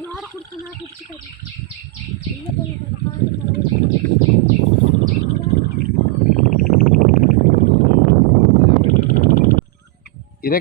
ഞാൻ കൊടുക്കുന്ന പിടിച്ചു തരും ഇരെ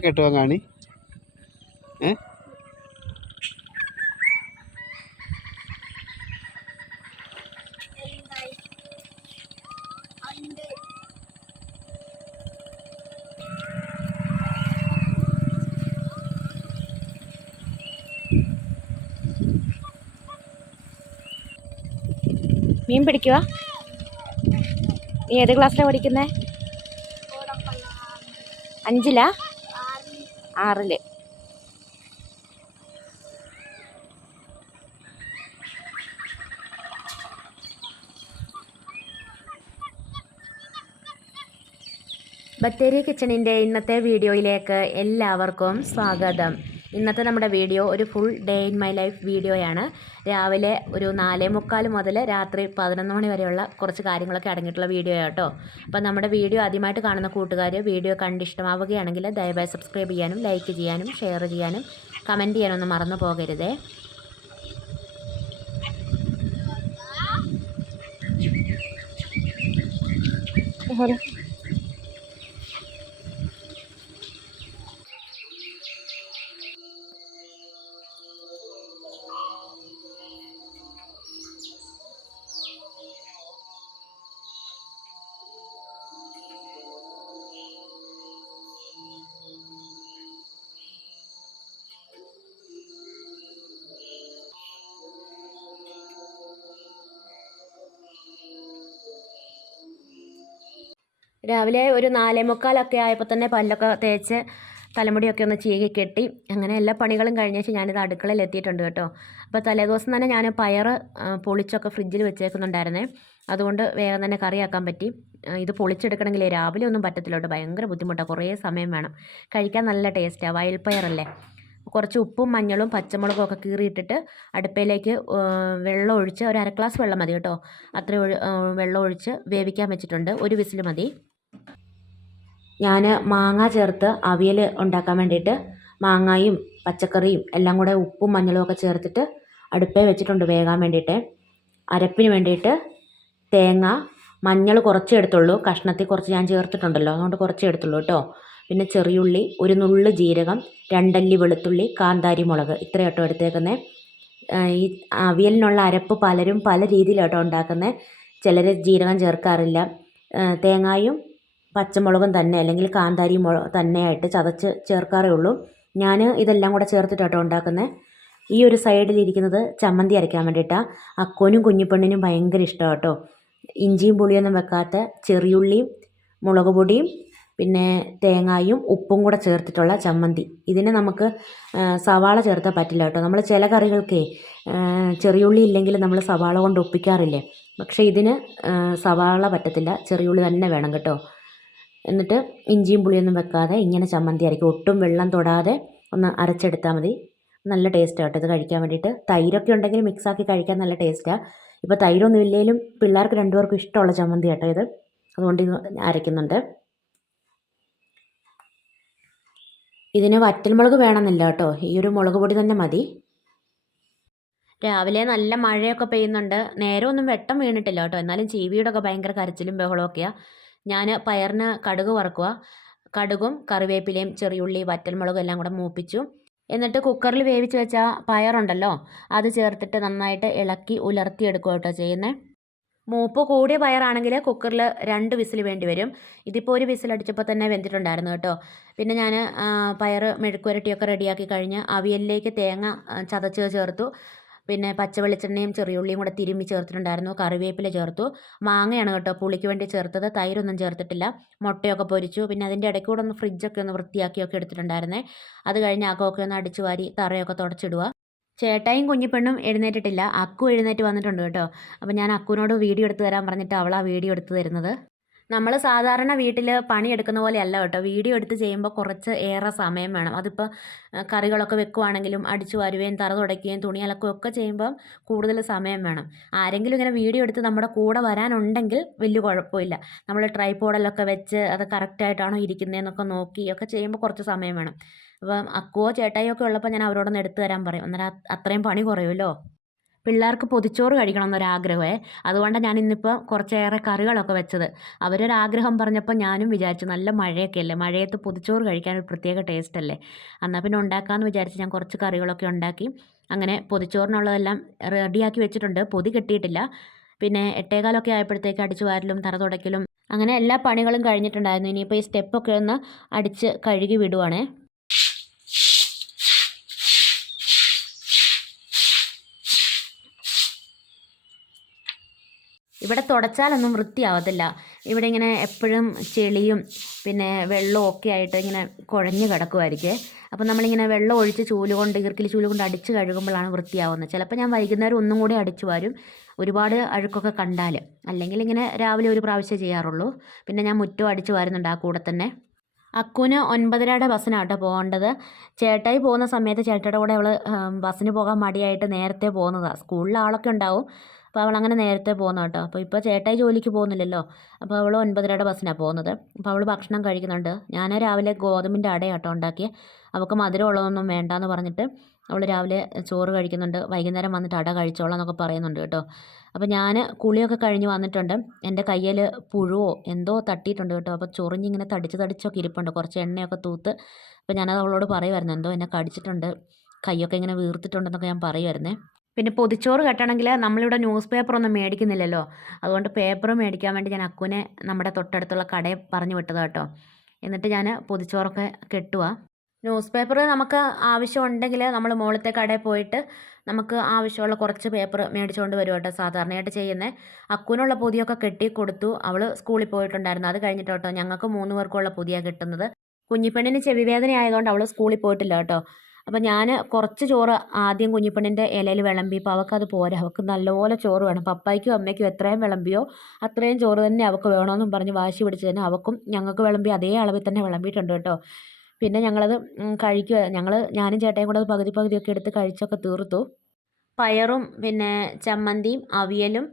മീൻ പിടിക്കുക നീ ഏത് ക്ലാസ്സിലാണ് പഠിക്കുന്നത് അഞ്ചിലാ? ആറിൽ. ബത്തേരി കിച്ചണിന്റെ ഇന്നത്തെ വീഡിയോയിലേക്ക് എല്ലാവർക്കും സ്വാഗതം. ഇന്നത്തെ നമ്മുടെ വീഡിയോ ഒരു full day in my life വീഡിയോയാണ്. രാവിലെ ഒരു നാലേ മുക്കാൽ മുതൽ രാത്രി പതിനൊന്ന് മണി വരെയുള്ള കുറച്ച് കാര്യങ്ങളൊക്കെ അടങ്ങിയിട്ടുള്ള വീഡിയോ കേട്ടോ അപ്പോൾ നമ്മുടെ വീഡിയോ ആദ്യമായിട്ട് കാണുന്ന കൂട്ടുകാർ വീഡിയോ കണ്ട് ഇഷ്ടമാവുകയാണെങ്കിൽ ദയവായി സബ്സ്ക്രൈബ് ചെയ്യാനും ലൈക്ക് ചെയ്യാനും ഷെയർ ചെയ്യാനും കമന്റ് ചെയ്യാനൊന്നും മറന്നു പോകരുതേ. രാവിലെ ഒരു നാലേ മുക്കാലൊക്കെ ആയപ്പോൾ തന്നെ പല്ലൊക്കെ തേച്ച് തലമുടിയൊക്കെ ഒന്ന് ചീകി കെട്ടി. അങ്ങനെ എല്ലാ പണികളും കഴിഞ്ഞ ശേഷം ഞാനിത് അടുക്കളയിൽ എത്തിയിട്ടുണ്ട് കേട്ടോ. അപ്പോൾ തലേദിവസം തന്നെ ഞാൻ പയർ പൊളിച്ചൊക്കെ ഫ്രിഡ്ജിൽ വെച്ചേക്കുന്നുണ്ടായിരുന്നേ. അതുകൊണ്ട് വേഗം തന്നെ കറിയാക്കാൻ പറ്റി. ഇത് പൊളിച്ചെടുക്കണമെങ്കിൽ രാവിലെ ഒന്നും പറ്റത്തില്ല കേട്ടോ. ഭയങ്കര ബുദ്ധിമുട്ടാണ് കുറേ സമയം വേണം. കഴിക്കാൻ നല്ല ടേസ്റ്റാണ് വയൽപ്പയറല്ലേ കുറച്ച് ഉപ്പും മഞ്ഞളും പച്ചമുളകും ഒക്കെ കീറിയിട്ടിട്ട് അടുപ്പയിലേക്ക് വെള്ളം ഒഴിച്ച് ഒരു അര ഗ്ലാസ് വെള്ളം മതി കേട്ടോ. അത്രയും വെള്ളം ഒഴിച്ച് വേവിക്കാൻ വെച്ചിട്ടുണ്ട്. ഒരു വിസിൽ മതി. ഞാൻ മാങ്ങ ചേർത്ത് അവിയൽ ഉണ്ടാക്കാൻ വേണ്ടിയിട്ട് മാങ്ങയും പച്ചക്കറിയും എല്ലാം കൂടെ ഉപ്പും മഞ്ഞളും ഒക്കെ ചേർത്തിട്ട് അടുപ്പേ വെച്ചിട്ടുണ്ട് വേകാൻ വേണ്ടിയിട്ട്. അരപ്പിന് വേണ്ടിയിട്ട് തേങ്ങ മഞ്ഞൾ കുറച്ച് എടുത്തുള്ളൂ. കഷ്ണത്തിൽ കുറച്ച് ഞാൻ ചേർത്തിട്ടുണ്ടല്ലോ. അതുകൊണ്ട് കുറച്ച് എടുത്തുള്ളൂ കേട്ടോ. പിന്നെ ചെറിയുള്ളി ഒരു നുള്ളു ജീരകം രണ്ടല്ലി വെളുത്തുള്ളി കാന്താരി മുളക്. ഇത്ര കേട്ടോ എടുത്തേക്കുന്നത് ഈ അവിയലിനുള്ള അരപ്പ് പലരും പല രീതിയിലാട്ടോ ഉണ്ടാക്കുന്നത് ചിലർ ജീരകം ചേർക്കാറില്ല. തേങ്ങായും പച്ചമുളകും തന്നെ അല്ലെങ്കിൽ കാന്താരി മുളക് തന്നെയായിട്ട് ചതച്ച് ചേർക്കാറേ ഉള്ളൂ. ഞാൻ ഇതെല്ലാം കൂടെ ചേർത്തിട്ടാട്ടോ ഉണ്ടാക്കുന്നത് ഈ ഒരു സൈഡിലിരിക്കുന്നത് ചമ്മന്തി അരയ്ക്കാൻ വേണ്ടിയിട്ടാണ് അക്കോനും കുഞ്ഞിപ്പെണ്ണിനും ഭയങ്കര ഇഷ്ടമാണ് കേട്ടോ ഇഞ്ചിയും പുളിയൊന്നും വെക്കാത്ത ചെറിയുള്ളിയും മുളക് പൊടിയും പിന്നെ തേങ്ങായും ഉപ്പും കൂടെ ചേർത്തിട്ടുള്ള ചമ്മന്തി. ഇതിന് നമുക്ക് സവാള ചേർത്താൽ പറ്റില്ല കേട്ടോ. നമ്മൾ ചില കറികൾക്ക് ചെറിയുള്ളി ഇല്ലെങ്കിൽ നമ്മൾ സവാള കൊണ്ട് ഒപ്പിക്കാറില്ലേ? പക്ഷേ ഇതിന് സവാള പറ്റത്തില്ല. ചെറിയുള്ളി തന്നെ വേണം കേട്ടോ. എന്നിട്ട് ഇഞ്ചിയും പുളിയൊന്നും വെക്കാതെ ഇങ്ങനെ ചമ്മന്തി അരയ്ക്കും. ഒട്ടും വെള്ളം തൊടാതെ ഒന്ന് അരച്ചെടുത്താൽ മതി. നല്ല ടേസ്റ്റ് കേട്ടോ. ഇത് കഴിക്കാൻ വേണ്ടിയിട്ട്. തൈരൊക്കെ ഉണ്ടെങ്കിൽ മിക്സാക്കി കഴിക്കാൻ നല്ല ടേസ്റ്റാണ് ഇപ്പോൾ തൈരൊന്നും ഇല്ലെങ്കിലും പിള്ളേർക്ക് രണ്ടുപേർക്കും ഇഷ്ടമുള്ള ചമ്മന്തി കേട്ടോ ഇത്. അതുകൊണ്ട് ഇത് അരയ്ക്കുന്നുണ്ട്. ഇതിന് വറ്റൽമുളക് വേണമെന്നില്ല കേട്ടോ. ഈ ഒരു മുളക് പൊടി തന്നെ മതി. രാവിലെ നല്ല മഴയൊക്കെ പെയ്യുന്നുണ്ട്. നേരമൊന്നും വെട്ടം വീണിട്ടില്ല കേട്ടോ. എന്നാലും ചീവിയുടെ ഒക്കെ ഭയങ്കര കരച്ചിലും ബഹളമൊക്കെയാണ് ഞാൻ പയറിന് കടുക് വറക്കുക. കടുകും കറിവേപ്പിലയും ചെറിയുള്ളി വറ്റൽമുളകും എല്ലാം കൂടെ മൂപ്പിച്ചു. എന്നിട്ട് കുക്കറിൽ വേവിച്ച് വെച്ച പയറുണ്ടല്ലോ അത് ചേർത്തിട്ട് നന്നായിട്ട് ഇളക്കി ഉലർത്തിയെടുക്കുക കേട്ടോ ചെയ്യുന്നത് മൂപ്പ് കൂടിയ പയറാണെങ്കിൽ കുക്കറിൽ രണ്ട് വിസിൽ വേണ്ടി വരും. ഇതിപ്പോൾ ഒരു വിസിൽ അടിച്ചപ്പോൾ തന്നെ വെന്തിട്ടുണ്ടായിരുന്നു കേട്ടോ. പിന്നെ ഞാൻ പയർ മെഴുക്കുരട്ടിയൊക്കെ റെഡിയാക്കി കഴിഞ്ഞ് അവിയലിലേക്ക് തേങ്ങ ചതച്ച് ചേർത്തു. പിന്നെ പച്ച വെളിച്ചെണ്ണയും ചെറിയുള്ളിയും കൂടെ തിരുമ്മി ചേർത്തിട്ടുണ്ടായിരുന്നു. കറിവേപ്പില ചേർത്തു. മാങ്ങയാണ് കേട്ടോ പുളിക്ക് വേണ്ടി ചേർത്തത്. തൈരൊന്നും ചേർത്തിട്ടില്ല. മുട്ടയൊക്കെ പൊരിച്ചു. പിന്നെ അതിന്റെ ഇടയ്ക്ക് കൂടെ ഒന്ന് ഫ്രിഡ്ജൊക്കെ ഒന്ന് വൃത്തിയാക്കിയൊക്കെ എടുത്തിട്ടുണ്ടായിരുന്നേ. അത് കഴിഞ്ഞ് അകമൊക്കെ ഒന്ന് അടിച്ചു വാരി തറയൊക്കെ തുടച്ചിടുക. ചേട്ടായും കുഞ്ഞിപ്പെണ്ണും എഴുന്നേറ്റിട്ടില്ല. അക്കു എഴുന്നേറ്റ് വന്നിട്ടുണ്ട് കേട്ടോ. അപ്പോൾ ഞാൻ അക്കുവിനോട് വീഡിയോ എടുത്ത് തരാൻ പറഞ്ഞിട്ട് അവളാ വീഡിയോ എടുത്ത് തരുന്നത്. നമ്മൾ സാധാരണ വീട്ടിൽ പണിയെടുക്കുന്ന പോലെയല്ല കേട്ടോ. വീഡിയോ എടുത്ത് ചെയ്യുമ്പോൾ കുറച്ച് ഏറെ സമയം വേണം. അതിപ്പോൾ കറികളൊക്കെ വെക്കുവാണെങ്കിലും അടിച്ചു വരുകയും തറ തുടയ്ക്കുകയും തുണി അലക്കുകയും ഒക്കെ ചെയ്യുമ്പം കൂടുതൽ സമയം വേണം. ആരെങ്കിലും ഇങ്ങനെ വീഡിയോ എടുത്ത് നമ്മുടെ കൂടെ വരാനുണ്ടെങ്കിൽ വലിയ കുഴപ്പമില്ല. നമ്മൾ ട്രൈപോഡിലൊക്കെ വെച്ച് അത് കറക്റ്റായിട്ടാണോ ഇരിക്കുന്നതെന്നൊക്കെ നോക്കി ഒക്കെ ചെയ്യുമ്പോൾ കുറച്ച് സമയം വേണം. അപ്പം അക്കുവോ ചേട്ടായിയോ ഒക്കെ ഉള്ളപ്പോൾ ഞാൻ അവരോടൊന്ന് എടുത്തു തരാൻ പറയും. അന്നേരം അത്രയും പണി കുറയുമല്ലോ? പിള്ളേർക്ക് പൊതിച്ചോറ് കഴിക്കണം എന്നൊരാഗ്രഹമേ അതുകൊണ്ടാണ് ഞാൻ ഇന്നിപ്പോൾ കുറച്ചേറെ കറികളൊക്കെ വെച്ചത്. അവരൊരാഗ്രഹം പറഞ്ഞപ്പോൾ ഞാനും വിചാരിച്ചു നല്ല മഴയൊക്കെ അല്ലേ മഴയത്ത് പൊതിച്ചോറ് കഴിക്കാൻ ഒരു പ്രത്യേക ടേസ്റ്റ് അല്ലേ എന്നാൽ പിന്നെ ഉണ്ടാക്കാമെന്ന് വിചാരിച്ച് ഞാൻ കുറച്ച് കറികളൊക്കെ ഉണ്ടാക്കി അങ്ങനെ പൊതിച്ചോറിനുള്ളതെല്ലാം റെഡിയാക്കി വെച്ചിട്ടുണ്ട്. പൊതി കിട്ടിയിട്ടില്ല. പിന്നെ എട്ടേകാലൊക്കെ ആയപ്പോഴത്തേക്ക് അടിച്ചു വാരലും തറ തുടയ്ക്കലും അങ്ങനെ എല്ലാ പണികളും കഴിഞ്ഞിട്ടുണ്ടായിരുന്നു. ഇനിയിപ്പോൾ ഈ സ്റ്റെപ്പൊക്കെ ഒന്ന് അടിച്ച് കഴുകി വിടുവാണേ. ഇവിടെ തുടച്ചാലൊന്നും വൃത്തിയാവത്തില്ല. ഇവിടെ ഇങ്ങനെ എപ്പോഴും ചെളിയും പിന്നെ വെള്ളവും ഒക്കെ ആയിട്ട് ഇങ്ങനെ കുഴഞ്ഞു കിടക്കുമായിരിക്കും അപ്പോൾ നമ്മളിങ്ങനെ വെള്ളം ഒഴിച്ച് ചൂൽ കൊണ്ട് ഈർക്കിൽ ചൂൽ കൊണ്ട് അടിച്ച് കഴുകുമ്പോഴാണ് വൃത്തിയാവുന്നത്. ചിലപ്പോൾ ഞാൻ വൈകുന്നേരം ഒന്നും കൂടി അടിച്ചു വരും. ഒരുപാട് അഴുക്കൊക്കെ കണ്ടാൽ അല്ലെങ്കിൽ ഇങ്ങനെ രാവിലെ ഒരു പ്രാവശ്യം ചെയ്യാറുള്ളൂ. പിന്നെ ഞാൻ മുറ്റം അടിച്ച് വരുന്നുണ്ട് ആ കൂടെ തന്നെ. അക്കുവിന് ഒൻപതരയുടെ ബസ്സിനാണ് കേട്ടോ പോകേണ്ടത്. ചേട്ടായി പോകുന്ന സമയത്ത് ചേട്ടയുടെ കൂടെ അവൾ ബസ്സിന് പോകാൻ മടിയായിട്ട് നേരത്തെ പോകുന്നതാണ് സ്കൂളിൽ ആളൊക്കെ ഉണ്ടാവും. അപ്പോൾ അവൾ അങ്ങനെ നേരത്തെ പോകുന്ന കേട്ടോ. അപ്പോൾ ഇപ്പോൾ ചേട്ടായി ജോലിക്ക് പോകുന്നില്ലല്ലോ. അപ്പോൾ അവൾ ഒൻപതരയുടെ ബസ്സിനാണ് പോകുന്നത്. അപ്പോൾ അവൾ ഭക്ഷണം കഴിക്കുന്നുണ്ട്. ഞാൻ രാവിലെ ഗോതമ്പിന്റെ അട കേട്ടോ ഉണ്ടാക്കി അവൾക്ക് മധുരമുള്ളതൊന്നും വേണ്ടാന്ന് പറഞ്ഞിട്ട് അവൾ രാവിലെ ചോറ് കഴിക്കുന്നുണ്ട്. വൈകുന്നേരം വന്നിട്ട് അട കഴിച്ചോളാം എന്നൊക്കെ പറയുന്നുണ്ട് കേട്ടോ. അപ്പോൾ ഞാൻ കുളിയൊക്കെ കഴിഞ്ഞ് വന്നിട്ടുണ്ട്. എന്റെ കയ്യിൽ പുഴുവോ എന്തോ തട്ടിയിട്ടുണ്ട് കേട്ടോ. അപ്പോൾ ചൊറിഞ്ഞിങ്ങനെ തടിച്ച് തടിച്ചൊക്കെ ഇരിപ്പുണ്ട്. കുറച്ച് എണ്ണയൊക്കെ തൂത്ത് അപ്പോൾ ഞാനത് അവളോട് പറയുമായിരുന്നു എന്തോ എന്നെ കടിച്ചിട്ടുണ്ട്. കൈയൊക്കെ ഇങ്ങനെ വീർത്തിട്ടുണ്ടെന്നൊക്കെ ഞാൻ പറയുമായിരുന്നേ പിന്നെ പൊതിച്ചോറ് കെട്ടണമെങ്കിൽ നമ്മളിവിടെ ന്യൂസ് പേപ്പറൊന്നും മേടിക്കുന്നില്ലല്ലോ. അതുകൊണ്ട് പേപ്പർ മേടിക്കാൻ വേണ്ടി ഞാൻ അക്കുവിനെ നമ്മുടെ തൊട്ടടുത്തുള്ള കടയിൽ പറഞ്ഞു വിട്ടതാണ് കേട്ടോ. എന്നിട്ട് ഞാൻ പൊതിച്ചോറൊക്കെ കെട്ടുക ന്യൂസ് പേപ്പർ നമുക്ക് ആവശ്യമുണ്ടെങ്കിൽ നമ്മൾ മുകളിലത്തെ കടയിൽ പോയിട്ട് നമുക്ക് ആവശ്യമുള്ള കുറച്ച് പേപ്പർ മേടിച്ചുകൊണ്ട് വരും കേട്ടോ സാധാരണയായിട്ട് ചെയ്യുന്നത് അക്കുവിനുള്ള പൊതിയൊക്കെ കെട്ടി കൊടുത്തു. അവൾ സ്കൂളിൽ പോയിട്ടുണ്ടായിരുന്നു. അത് കഴിഞ്ഞിട്ട് കേട്ടോ ഞങ്ങൾക്ക് മൂന്ന് പേർക്കുള്ള പൊതിയാണ് കിട്ടുന്നത്. കുഞ്ഞിപ്പെണ്ണിന് ചെവി വേദന ആയതുകൊണ്ട് അവൾ സ്കൂളിൽ പോയിട്ടില്ല കേട്ടോ. അപ്പോൾ ഞാൻ കുറച്ച് ചോറ് ആദ്യം കുഞ്ഞിപ്പെണ്ണിന്റെ ഇലയിൽ വിളമ്പിയപ്പോൾ അവൾക്കത് പോരാ. അവൾക്ക് നല്ലപോലെ ചോറ് വേണം. പപ്പായ്ക്കും അമ്മയ്ക്കും എത്രയും വിളമ്പിയോ അത്രയും ചോറ് തന്നെ അവൾക്ക് വേണമെന്നും പറഞ്ഞ് വാശി പിടിച്ച് തന്നെ അവൾക്കും ഞങ്ങൾക്ക് വിളമ്പി അതേ അളവിൽ തന്നെ വിളമ്പിയിട്ടുണ്ട് കേട്ടോ. പിന്നെ ഞങ്ങളത് കഴിക്കുക ഞങ്ങൾ ഞാനും ചേട്ടയും കൂടെ അത് പകുതി പകുതിയൊക്കെ എടുത്ത് കഴിച്ചൊക്കെ തീർത്തു. പയറും പിന്നെ ചമ്മന്തിയും അവിയലും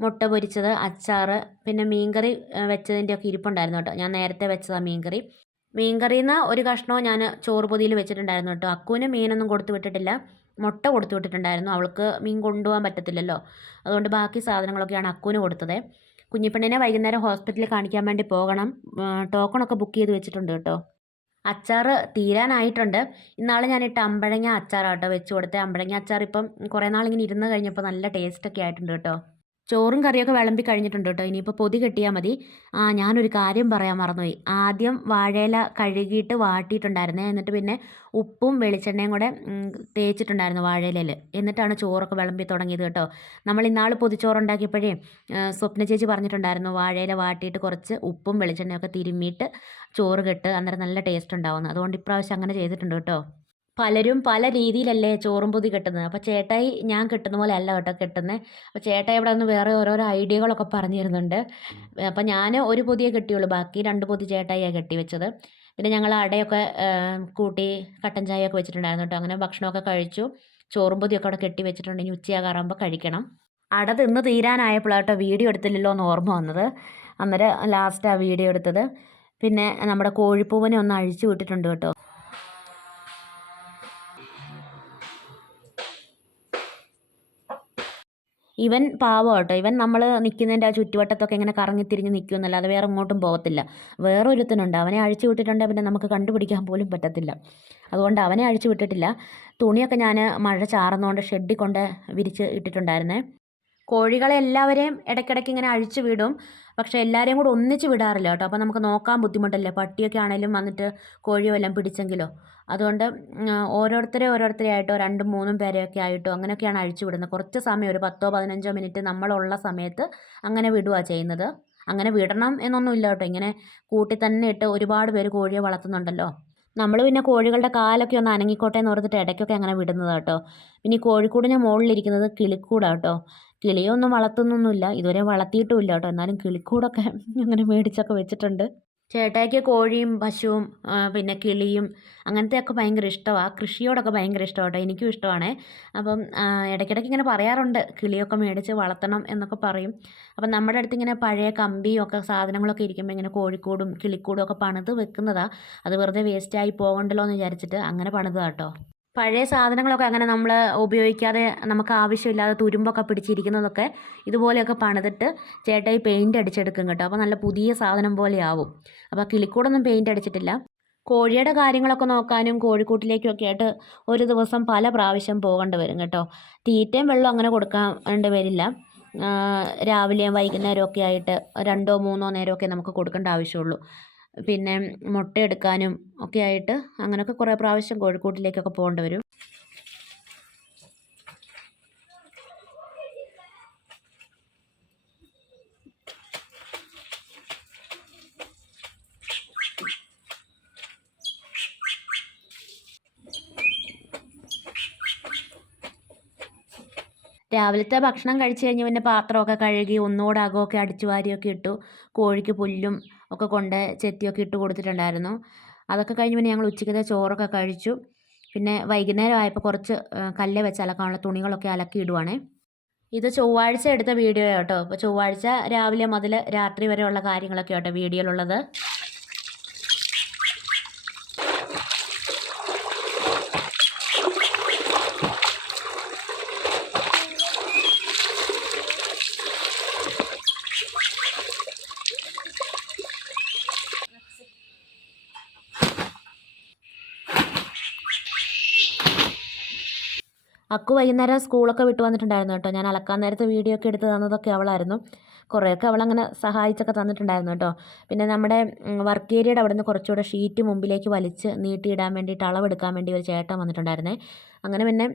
മുട്ട പൊരിച്ചത് അച്ചാറ് പിന്നെ മീൻകറി വെച്ചതിന്റെയൊക്കെ ഇരിപ്പുണ്ടായിരുന്നു കേട്ടോ. ഞാൻ നേരത്തെ വെച്ചതാണ് മീൻകറി. മീൻകറിയിൽ നിന്ന് ഒരു കഷ്ണവും ഞാൻ ചോറ് പൊതിയിൽ വെച്ചിട്ടുണ്ടായിരുന്നു കേട്ടോ. അക്കുവിന് മീനൊന്നും കൊടുത്തു വിട്ടിട്ടില്ല. മുട്ട കൊടുത്തു വിട്ടിട്ടുണ്ടായിരുന്നു. അവൾക്ക് മീൻ കൊണ്ടുപോകാൻ പറ്റത്തില്ലല്ലോ. അതുകൊണ്ട് ബാക്കി സാധനങ്ങളൊക്കെയാണ് അക്കുവിന് കൊടുത്തത്. കുഞ്ഞിപ്പെണ്ണിനെ വൈകുന്നേരം ഹോസ്പിറ്റലിൽ കാണിക്കാൻ വേണ്ടി പോകണം. ടോക്കണൊക്കെ ബുക്ക് ചെയ്ത് വെച്ചിട്ടുണ്ട് കേട്ടോ. അച്ചാർ തീരാനായിട്ടുണ്ട്. ഇന്നാൾ ഇട്ട അമ്പഴങ്ങ അച്ചാറാട്ടോ വെച്ച് കൊടുത്തത്. അമ്പഴങ്ങ അച്ചാർ ഇപ്പം കുറേ നാളിങ്ങനെ ഇരുന്ന് കഴിഞ്ഞപ്പോൾ നല്ല ടേസ്റ്റൊക്കെ ആയിട്ടുണ്ട് കേട്ടോ. ചോറും കറിയൊക്കെ വിളമ്പി കഴിഞ്ഞിട്ടുണ്ട് കേട്ടോ. ഇനിയിപ്പോൾ പൊതി കെട്ടിയാൽ മതി. ആ ഞാനൊരു കാര്യം പറയാൻ മറന്നുപോയി. ആദ്യം വാഴയില കഴുകിയിട്ട് വാട്ടിയിട്ടുണ്ടായിരുന്നേ. എന്നിട്ട് പിന്നെ ഉപ്പും വെളിച്ചെണ്ണയും കൂടെ തേച്ചിട്ടുണ്ടായിരുന്നു വാഴയിലയിൽ എന്നിട്ടാണ് ചോറൊക്കെ വിളമ്പി തുടങ്ങിയത് കേട്ടോ. നമ്മൾ ഇന്നാൾ പൊതിച്ചോറുണ്ടാക്കിയപ്പോഴേ സ്വപ്ന ചേച്ചി പറഞ്ഞിട്ടുണ്ടായിരുന്നു വാഴയില വാട്ടിയിട്ട് കുറച്ച് ഉപ്പും വെളിച്ചെണ്ണയൊക്കെ തിരുമ്മിയിട്ട് ചോറ് കെട്ട് അന്നേരം നല്ല ടേസ്റ്റ് ഉണ്ടാവുന്നു അതുകൊണ്ട് ഇപ്രാവശ്യം അങ്ങനെ ചെയ്തിട്ടുണ്ട് കേട്ടോ. പലരും പല രീതിയിലല്ലേ ചോറും പൊതി കെട്ടുന്നത്. അപ്പോൾ ചേട്ടായി ഞാൻ കെട്ടുന്ന പോലെ അല്ല കേട്ടോ കെട്ടുന്നത് അപ്പോൾ ചേട്ടായി ഇവിടെ നിന്ന് വേറെ ഓരോരോ ഐഡിയകളൊക്കെ പറഞ്ഞു തരുന്നുണ്ട് അപ്പോൾ ഞാൻ ഒരു പൊതിയെ കെട്ടിയുള്ളൂ. ബാക്കി രണ്ട് പൊതി ചേട്ടായിയാണ് കെട്ടി വെച്ചത്. പിന്നെ ഞങ്ങൾ അടയൊക്കെ കൂട്ടി കട്ടൻ ചായയൊക്കെ വെച്ചിട്ടുണ്ടായിരുന്നു കേട്ടോ. അങ്ങനെ ഭക്ഷണമൊക്കെ കഴിച്ചു. ചോറും പൊതിയൊക്കെ അവിടെ കെട്ടി വെച്ചിട്ടുണ്ട്. ഇനി ഉച്ചയാകാറാകുമ്പോൾ കഴിക്കണം. അട തിന്ന് തീരാനായപ്പോഴാട്ടോ വീഡിയോ എടുത്തില്ലല്ലോ എന്ന് ഓർമ്മ വന്നത്. അന്നേരം ആ വീഡിയോ എടുത്തത്. പിന്നെ നമ്മുടെ കോഴിപ്പൂവനെ ഒന്ന് അഴിച്ചു വിട്ടിട്ടുണ്ട് കേട്ടോ. ഇവൻ പാവം കേട്ടോ. ഇവൻ നമ്മൾ നിൽക്കുന്നതിന്റെ ആ ചുറ്റുവട്ടത്തൊക്കെ ഇങ്ങനെ കറങ്ങി തിരിഞ്ഞ് നിൽക്കുമെന്നല്ലാതെ വേറെ എങ്ങോട്ടും പോകത്തില്ല. വേറൊരുത്തനുണ്ട്. അവനെ അഴിച്ചു വിട്ടിട്ടുണ്ടെങ്കിൽ പിന്നെ നമുക്ക് കണ്ടുപിടിക്കാൻ പോലും പറ്റത്തില്ല. അതുകൊണ്ട് അവനെ അഴിച്ചു വിട്ടിട്ടില്ല. തുണിയൊക്കെ ഞാൻ മഴ ചാറുന്നതുകൊണ്ട് ഷെഡിൽ കൊണ്ട് വിരിച്ച് ഇട്ടിട്ടുണ്ടായിരുന്നേ. കോഴികളെ എല്ലാവരെയും ഇടയ്ക്കിടയ്ക്ക് ഇങ്ങനെ അഴിച്ചു വിടും. പക്ഷെ എല്ലാവരെയും കൂടെ ഒന്നിച്ച് വിടാറില്ല കേട്ടോ. അപ്പോൾ നമുക്ക് നോക്കാൻ ബുദ്ധിമുട്ടല്ലേ? പട്ടിയൊക്കെ ആണെങ്കിലും വന്നിട്ട് കോഴിയോ എല്ലാം പിടിച്ചെങ്കിലോ? അതുകൊണ്ട് ഓരോരുത്തരെ ഓരോരുത്തരെ ആയിട്ടോ രണ്ടും മൂന്നും പേരെയൊക്കെ ആയിട്ടോ അങ്ങനെയൊക്കെയാണ് അഴിച്ചു വിടുന്നത്. കുറച്ച് സമയം ഒരു പത്തോ പതിനഞ്ചോ മിനിറ്റ് നമ്മളുള്ള സമയത്ത് അങ്ങനെ വിടുകയാണ് ചെയ്യുന്നത്. അങ്ങനെ വിടണം എന്നൊന്നുമില്ല കേട്ടോ. ഇങ്ങനെ കൂട്ടി തന്നെ ഇട്ട് ഒരുപാട് പേര് കോഴിയെ വളർത്തുന്നുണ്ടല്ലോ. നമ്മൾ പിന്നെ കോഴികളുടെ കാലൊക്കെ ഒന്ന് അനങ്ങിക്കോട്ടെ എന്ന് ഓർത്തിട്ട് ഇടയ്ക്കൊക്കെ അങ്ങനെ വിടുന്നത് കേട്ടോ പിന്നെ ഈ കോഴിക്കൂടിന് മുകളിലിരിക്കുന്നത് കിളിക്കൂടാണ് കേട്ടോ കിളിയൊന്നും വളർത്തുന്നൊന്നുമില്ല. ഇതുവരെ വളർത്തിയിട്ടുമില്ല കേട്ടോ എന്നാലും കിളിക്കൂടൊക്കെ അങ്ങനെ മേടിച്ചൊക്കെ വെച്ചിട്ടുണ്ട്. ചേട്ടായിക്ക് കോഴിയും പശുവും പിന്നെ കിളിയും അങ്ങനത്തെയൊക്കെ ഭയങ്കര ഇഷ്ടമാണ് കൃഷിയോടൊക്കെ ഭയങ്കര ഇഷ്ടമാണ് എനിക്കും ഇഷ്ടമാണ് അപ്പം ഇടയ്ക്കിടയ്ക്ക് ഇങ്ങനെ പറയാറുണ്ട്. കിളിയൊക്കെ മേടിച്ച് വളർത്തണം എന്നൊക്കെ പറയും. അപ്പം നമ്മുടെ അടുത്ത് ഇങ്ങനെ പഴയ കമ്പിയും ഒക്കെ സാധനങ്ങളൊക്കെ ഇരിക്കുമ്പോൾ ഇങ്ങനെ കോഴിക്കൂടും കിളിക്കൂടും ഒക്കെ പണിത് വെക്കുന്നതാണ് അത് വെറുതെ വേസ്റ്റായി പോകണ്ടല്ലോ എന്ന് വിചാരിച്ചിട്ട് അങ്ങനെ പണിതാണ് കേട്ടോ പഴയ സാധനങ്ങളൊക്കെ അങ്ങനെ നമ്മൾ ഉപയോഗിക്കാതെ നമുക്ക് ആവശ്യമില്ലാതെ തുരുമ്പൊക്കെ പിടിച്ചിരിക്കുന്നതൊക്കെ ഇതുപോലെയൊക്കെ പണിതിട്ട് ചേട്ടായി പെയിന്റ് അടിച്ചെടുക്കും കേട്ടോ. അപ്പോൾ നല്ല പുതിയ സാധനം പോലെ ആവും അപ്പോൾ കിളിക്കൂടൊന്നും പെയിന്റ് അടിച്ചിട്ടില്ല. കോഴിയുടെ കാര്യങ്ങളൊക്കെ നോക്കാനും കോഴിക്കൂട്ടിലേക്കൊക്കെ ആയിട്ട് ഒരു ദിവസം പല പ്രാവശ്യം പോകേണ്ടി വരും കേട്ടോ. തീറ്റയും വെള്ളം അങ്ങനെ കൊടുക്കാണ്ട് വരില്ല. രാവിലെയും വൈകുന്നേരമൊക്കെ ആയിട്ട് രണ്ടോ മൂന്നോ നേരമൊക്കെ നമുക്ക് കൊടുക്കേണ്ട ആവശ്യമുള്ളൂ. പിന്നെ മുട്ട എടുക്കാനും ഒക്കെ ആയിട്ട് അങ്ങനെയൊക്കെ കുറേ പ്രാവശ്യം കോഴിക്കൂട്ടിലേക്കൊക്കെ പോകേണ്ടി വരും. രാവിലത്തെ ഭക്ഷണം കഴിച്ചു കഴിഞ്ഞ് പിന്നെ പാത്രമൊക്കെ കഴുകി ഒന്നുകൂടെ അകമൊക്കെ അടിച്ചു വാരിയൊക്കെ ഇട്ടു. കോഴിക്ക് പുല്ലും ഒക്കെ കൊണ്ട് ചെത്തിയൊക്കെ ഇട്ട് കൊടുത്തിട്ടുണ്ടായിരുന്നു. അതൊക്കെ കഴിഞ്ഞ് പിന്നെ ഞങ്ങൾ ഉച്ചക്കത്തെ ചോറൊക്കെ കഴിച്ചു. പിന്നെ വൈകുന്നേരം ആയപ്പോൾ കുറച്ച് കല്ല് വെച്ച് അലക്കാനുള്ള തുണികളൊക്കെ അലക്കി ഇടുവാണേ. ഇത് ചൊവ്വാഴ്ച എടുത്ത വീഡിയോ കേട്ടോ. അപ്പോൾ ചൊവ്വാഴ്ച രാവിലെ മുതൽ രാത്രി വരെയുള്ള കാര്യങ്ങളൊക്കെ കേട്ടോ വീഡിയോയിലുള്ളത്. അക്കു വൈകുന്നേരം സ്കൂളൊക്കെ വിട്ടു വന്നിട്ടുണ്ടായിരുന്നു കേട്ടോ. ഞാൻ അലക്കാൻ നേരത്തെ വീഡിയോ ഒക്കെ എടുത്ത് തന്നതൊക്കെ അവളായിരുന്നു. കുറേയൊക്കെ അവളങ്ങനെ സഹായിച്ചൊക്കെ തന്നിട്ടുണ്ടായിരുന്നു കേട്ടോ. പിന്നെ നമ്മുടെ വർക്ക് ഏരിയയുടെ അവിടെ നിന്ന് കുറച്ചുകൂടെ ഷീറ്റ് മുമ്പിലേക്ക് വലിച്ച് നീട്ടിയിടാൻ വേണ്ടിയിട്ട് അളവെടുക്കാൻ വേണ്ടി ഒരു ചേട്ടൻ വന്നിട്ടുണ്ടായിരുന്നേ. അങ്ങനെ പിന്നെ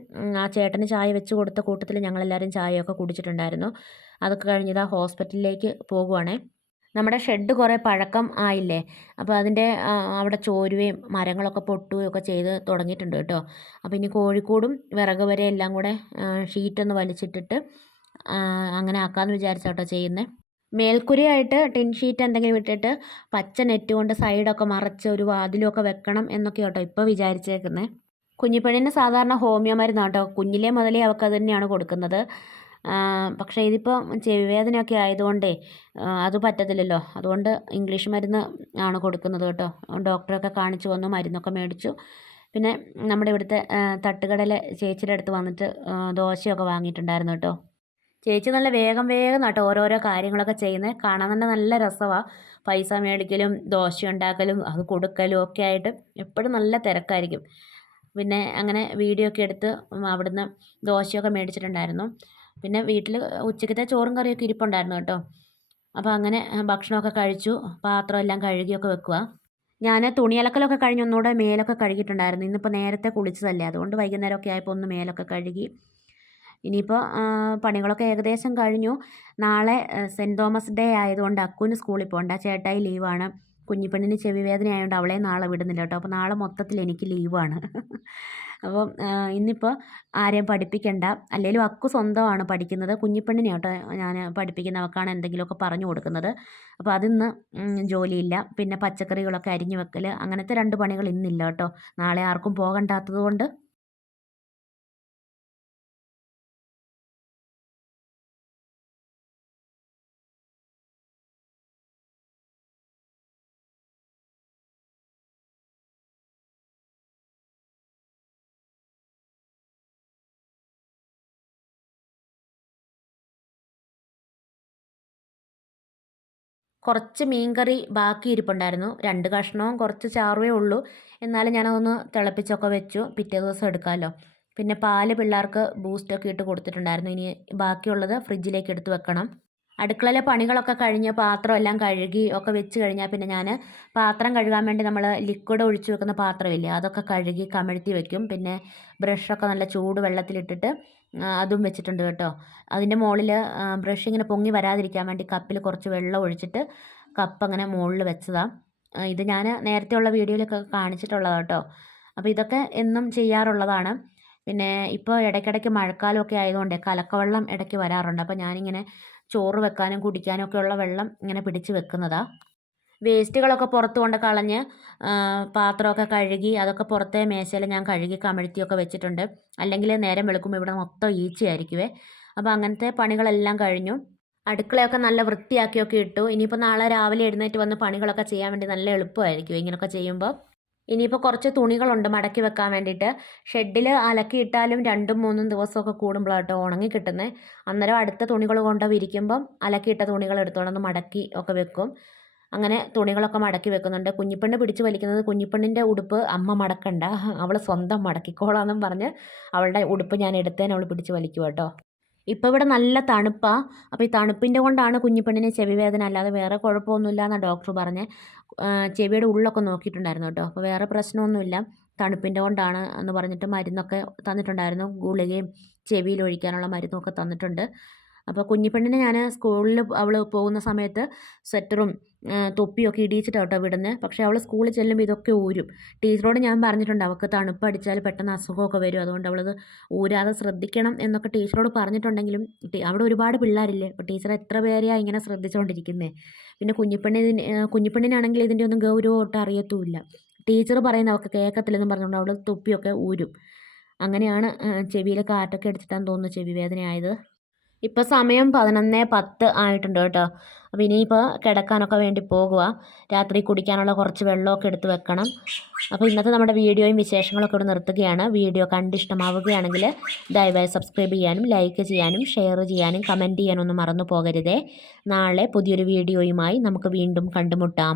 ആ ചേട്ടന് ചായ വെച്ച് കൊടുത്ത കൂട്ടത്തിൽ ഞങ്ങളെല്ലാവരും ചായയൊക്കെ കുടിച്ചിട്ടുണ്ടായിരുന്നു. അതൊക്കെ കഴിഞ്ഞിതാ ഹോസ്പിറ്റലിലേക്ക് പോകുവാണേ. നമ്മുടെ ഷെഡ് കുറേ പഴക്കം ആയില്ലേ? അപ്പോൾ അതിന്റെ അവിടെ ചോരുകയും മരങ്ങളൊക്കെ പൊട്ടുകയും ഒക്കെ ചെയ്ത് തുടങ്ങിയിട്ടുണ്ട് കേട്ടോ. അപ്പോൾ ഇനി കോഴിക്കോടും വിറക് വരെ എല്ലാം കൂടെ ഷീറ്റൊന്ന് വലിച്ചിട്ടിട്ട് അങ്ങനെ ആക്കാമെന്ന് വിചാരിച്ചോട്ടോ ചെയ്യുന്നത് മേൽക്കുരയായിട്ട് ടിൻ ഷീറ്റ് എന്തെങ്കിലും ഇട്ടിട്ട് പച്ച നെറ്റ് കൊണ്ട് സൈഡൊക്കെ മറച്ച് ഒരു വാതിലൊക്കെ വെക്കണം എന്നൊക്കെ കേട്ടോ ഇപ്പോൾ വിചാരിച്ചേക്കുന്നത് കുഞ്ഞിപ്പണിന് സാധാരണ ഹോമിയോ മരുന്നാണ് കേട്ടോ. കുഞ്ഞിലേ മുതലേ അവൾക്ക് അത് തന്നെയാണ് കൊടുക്കുന്നത്. പക്ഷേ ഇതിപ്പോൾ ചെവി വേദനയൊക്കെ ആയതുകൊണ്ടേ അത് പറ്റത്തില്ലല്ലോ. അതുകൊണ്ട് ഇംഗ്ലീഷ് മരുന്ന് ആണ് കൊടുക്കുന്നത് കേട്ടോ. ഡോക്ടറൊക്കെ കാണിച്ചു വന്നു മരുന്നൊക്കെ മേടിച്ചു. പിന്നെ നമ്മുടെ ഇവിടുത്തെ തട്ടുകടയിലെ ചേച്ചിയുടെ അടുത്ത് വന്നിട്ട് ദോശയൊക്കെ വാങ്ങിയിട്ടുണ്ടായിരുന്നു കേട്ടോ. ചേച്ചി നല്ല വേഗം വേഗം കേട്ടോ ഓരോരോ കാര്യങ്ങളൊക്കെ ചെയ്യുന്നത് കാണാൻ തന്നെ നല്ല രസമാണ് പൈസ മേടിക്കലും ദോശ ഉണ്ടാക്കലും അത് കൊടുക്കലും ഒക്കെ ആയിട്ട് എപ്പോഴും നല്ല തിരക്കായിരിക്കും. പിന്നെ അങ്ങനെ വീഡിയോ ഒക്കെ എടുത്ത് അവിടുന്ന് ദോശയൊക്കെ മേടിച്ചിട്ടുണ്ടായിരുന്നു. പിന്നെ വീട്ടിൽ ഉച്ചക്കത്തെ ചോറും കറിയൊക്കെ ഇരിപ്പുണ്ടായിരുന്നു കേട്ടോ. അപ്പോൾ അങ്ങനെ ഭക്ഷണമൊക്കെ കഴിച്ചു. പാത്രം എല്ലാം കഴുകിയൊക്കെ വെക്കുക. ഞാൻ തുണിയലക്കലൊക്കെ കഴിഞ്ഞ് ഒന്നുകൂടെ മേലൊക്കെ കഴുകിയിട്ടുണ്ടായിരുന്നു. ഇന്നിപ്പോൾ നേരത്തെ കുളിച്ചതല്ലേ. അതുകൊണ്ട് വൈകുന്നേരമൊക്കെ ആയപ്പോൾ ഒന്ന് മേലൊക്കെ കഴുകി. ഇനിയിപ്പോൾ പണികളൊക്കെ ഏകദേശം കഴിഞ്ഞു. നാളെ സെന്റ് തോമസ് ഡേ ആയതുകൊണ്ട് അക്കുവിന് സ്കൂളിൽ പോകണ്ട. ചേട്ടായി ലീവാണ്. കുഞ്ഞിപ്പെണ്ണിന് ചെവി വേദന ആയതുകൊണ്ട് അവളെ നാളെ വിടുന്നില്ല കേട്ടോ. അപ്പോൾ നാളെ മൊത്തത്തിൽ എനിക്ക് ലീവാണ്. അപ്പം ഇന്നിപ്പോൾ ആരെയും പഠിപ്പിക്കേണ്ട. അല്ലെങ്കിലും അക്കു സ്വന്തമാണ് പഠിക്കുന്നത്. കുഞ്ഞിപ്പെണ്ണിനെ കേട്ടോ ഞാൻ പഠിപ്പിക്കുന്ന അവൾക്കാണ് എന്തെങ്കിലുമൊക്കെ പറഞ്ഞു കൊടുക്കുന്നത്. അപ്പോൾ അതിന്ന് ജോലിയില്ല. പിന്നെ പച്ചക്കറികളൊക്കെ അരിഞ്ഞു വെക്കൽ അങ്ങനത്തെ രണ്ട് പണികൾ ഇന്നില്ല കേട്ടോ. നാളെ ആർക്കും പോകണ്ടാത്തത് കൊണ്ട്. കുറച്ച് മീൻകറി ബാക്കി ഇരിപ്പുണ്ടായിരുന്നു. രണ്ട് കഷ്ണവും കുറച്ച് ചാറുവേ ഉള്ളൂ. എന്നാലും ഞാനതൊന്ന് തിളപ്പിച്ചൊക്കെ വെച്ചു. പിറ്റേ ദിവസം എടുക്കാമല്ലോ പിന്നെ പാൽ പിള്ളേർക്ക് ബൂസ്റ്റൊക്കെ ഇട്ട് കൊടുത്തിട്ടുണ്ടായിരുന്നു. ഇനി ബാക്കിയുള്ളത് ഫ്രിഡ്ജിലേക്ക് എടുത്ത് വെക്കണം. അടുക്കളയിലെ പണികളൊക്കെ കഴിഞ്ഞ് പാത്രം എല്ലാം കഴുകി ഒക്കെ വെച്ച് കഴിഞ്ഞാൽ പിന്നെ ഞാൻ പാത്രം കഴുകാൻ വേണ്ടി നമ്മൾ ലിക്വിഡ് ഒഴിച്ച് വെക്കുന്ന പാത്രമില്ലേ അതൊക്കെ കഴുകി കമിഴ്ത്തി വെക്കും. പിന്നെ ബ്രഷൊക്കെ നല്ല ചൂട് വെള്ളത്തിലിട്ടിട്ട് അതും വെച്ചിട്ടുണ്ട് കേട്ടോ. അതിന്റെ മുകളിൽ ബ്രഷ് ഇങ്ങനെ പൊങ്ങി വരാതിരിക്കാൻ വേണ്ടി കപ്പിൽ കുറച്ച് വെള്ളം ഒഴിച്ചിട്ട് കപ്പ് അങ്ങനെ മുകളിൽ വെച്ചതാണ് ഇത് ഞാൻ നേരത്തെയുള്ള വീഡിയോയിലൊക്കെ കാണിച്ചിട്ടുള്ളതാണ് കേട്ടോ. അപ്പോൾ ഇതൊക്കെ എന്നും ചെയ്യാറുള്ളതാണ്. പിന്നെ ഇപ്പോൾ ഇടയ്ക്കിടയ്ക്ക് മഴക്കാലമൊക്കെ ആയതുകൊണ്ട് കലക്കവെള്ളം ഇടയ്ക്ക് വരാറുണ്ട്. അപ്പോൾ ഞാനിങ്ങനെ ചോറ് വെക്കാനും കുടിക്കാനും ഒക്കെ ഉള്ള വെള്ളം ഇങ്ങനെ പിടിച്ച് വെക്കുന്നതാണ് വേസ്റ്റുകളൊക്കെ പുറത്ത് കൊണ്ട് കളഞ്ഞ് പാത്രമൊക്കെ കഴുകി അതൊക്കെ പുറത്തെ മേശയിൽ ഞാൻ കഴുകി കമഴ്ത്തിയൊക്കെ വെച്ചിട്ടുണ്ട്. അല്ലെങ്കിൽ നേരം വെളുക്കുമ്പോൾ ഇവിടെ മൊത്തം ഈച്ചയായിരിക്കുവേ. അപ്പോൾ അങ്ങനത്തെ പണികളെല്ലാം കഴിഞ്ഞു. അടുക്കളയൊക്കെ നല്ല വൃത്തിയാക്കിയൊക്കെ ഇട്ടു. ഇനിയിപ്പോൾ നാളെ രാവിലെ എഴുന്നേറ്റ് വന്ന് പണികളൊക്കെ ചെയ്യാൻ വേണ്ടി നല്ല എളുപ്പമായിരിക്കും ഇങ്ങനെയൊക്കെ ചെയ്യുമ്പോൾ. ഇനിയിപ്പോൾ കുറച്ച് തുണികളുണ്ട് മടക്കി വെക്കാൻ വേണ്ടിയിട്ട്. ഷെഡിൽ അലക്കിയിട്ടാലും രണ്ടും മൂന്നും ദിവസമൊക്കെ കൂടുമ്പോഴാട്ടോ ഉണങ്ങി കിട്ടുന്നത് അന്നേരം അടുത്ത തുണികൾ കൊണ്ട് വിരിക്കുമ്പം അലക്കിയിട്ട തുണികൾ എടുത്തോണ്ട് മടക്കി ഒക്കെ വെക്കും. അങ്ങനെ തുണികളൊക്കെ മടക്കി വെക്കുന്നുണ്ട്. കുഞ്ഞിപ്പെണ്ണ് പിടിച്ച് വലിക്കുന്നത് കുഞ്ഞിപ്പെണ്ണിന്റെ ഉടുപ്പ് അമ്മ മടക്കണ്ട. അവൾ സ്വന്തം മടക്കിക്കോളാന്നും പറഞ്ഞ് അവളുടെ ഉടുപ്പ് ഞാൻ എടുത്തേന് അവൾ പിടിച്ച് വലിക്കും കേട്ടോ ഇപ്പോൾ ഇവിടെ നല്ല തണുപ്പാണ് അപ്പോൾ ഈ തണുപ്പിന്റെ കൊണ്ടാണ് കുഞ്ഞിപ്പെണ്ണിന് ചെവി വേദന. അല്ലാതെ വേറെ കുഴപ്പമൊന്നുമില്ല എന്നാണ് ഡോക്ടർ പറഞ്ഞത് ചെവിയുടെ ഉള്ളൊക്കെ നോക്കിയിട്ടുണ്ടായിരുന്നു കേട്ടോ. അപ്പോൾ വേറെ പ്രശ്നമൊന്നുമില്ല. തണുപ്പിന്റെ കൊണ്ടാണ് എന്ന് പറഞ്ഞിട്ട് മരുന്നൊക്കെ തന്നിട്ടുണ്ടായിരുന്നു. ഗുളികയും ചെവിയിൽ ഒഴിക്കാനുള്ള മരുന്നൊക്കെ തന്നിട്ടുണ്ട്. അപ്പോൾ കുഞ്ഞിപ്പെണ്ണിനെ ഞാൻ സ്കൂളിൽ അവൾ പോകുന്ന സമയത്ത് സ്വെറ്ററും തൊപ്പിയൊക്കെ ഇടിയിച്ചിട്ടാണ് കേട്ടോ വിടുന്നത് പക്ഷേ അവൾ സ്കൂളിൽ ചെല്ലുമ്പോൾ ഇതൊക്കെ ഊരും. ടീച്ചറോട് ഞാൻ പറഞ്ഞിട്ടുണ്ട് അവൾക്ക് തണുപ്പ് അടിച്ചാൽ പെട്ടെന്ന് അസുഖമൊക്കെ വരും. അതുകൊണ്ട് അവളത് ഊരാതെ ശ്രദ്ധിക്കണം എന്നൊക്കെ ടീച്ചറോട് പറഞ്ഞിട്ടുണ്ടെങ്കിലും അവിടെ ഒരുപാട് പിള്ളേരില്ലേ? അപ്പോൾ ടീച്ചർ എത്ര പേരെയാണ് ഇങ്ങനെ ശ്രദ്ധിച്ചുകൊണ്ടിരിക്കുന്നത് പിന്നെ കുഞ്ഞിപ്പെണ്ണിന് കുഞ്ഞിപ്പെണ്ണിനാണെങ്കിൽ ഇതിന്റെ ഒന്നും ഗൗരവം ഒട്ടും അറിയത്തുമില്ല. ടീച്ചർ പറയുന്ന അവൾക്ക് കേൾക്കത്തില്ലെന്നും പറഞ്ഞുകൊണ്ട് അവൾ തൊപ്പിയൊക്കെ ഊരും. അങ്ങനെയാണ് ചെവിയിൽ കാറ്റൊക്കെ അടിച്ചിട്ടാന്ന് തോന്നുന്നു ചെവി വേദനയായത്. ഇപ്പോൾ സമയം പതിനൊന്ന് പത്ത് ആയിട്ടുണ്ട് കേട്ടോ. അപ്പോൾ ഇനിയിപ്പോൾ കിടക്കാനൊക്കെ വേണ്ടി പോകുക രാത്രി കുടിക്കാനുള്ള കുറച്ച് വെള്ളമൊക്കെ എടുത്ത് വെക്കണം. അപ്പോൾ ഇന്നത്തെ നമ്മുടെ വീഡിയോയും വിശേഷങ്ങളൊക്കെ ഇവിടെ നിർത്തുകയാണ്. വീഡിയോ കണ്ടിഷ്ടമാവുകയാണെങ്കിൽ ദയവായി സബ്സ്ക്രൈബ് ചെയ്യാനും ലൈക്ക് ചെയ്യാനും ഷെയർ ചെയ്യാനും കമന്റ് ചെയ്യാനും ഒന്നും മറന്നു പോകരുതേ. നാളെ പുതിയൊരു വീഡിയോയുമായി നമുക്ക് വീണ്ടും കണ്ടുമുട്ടാം.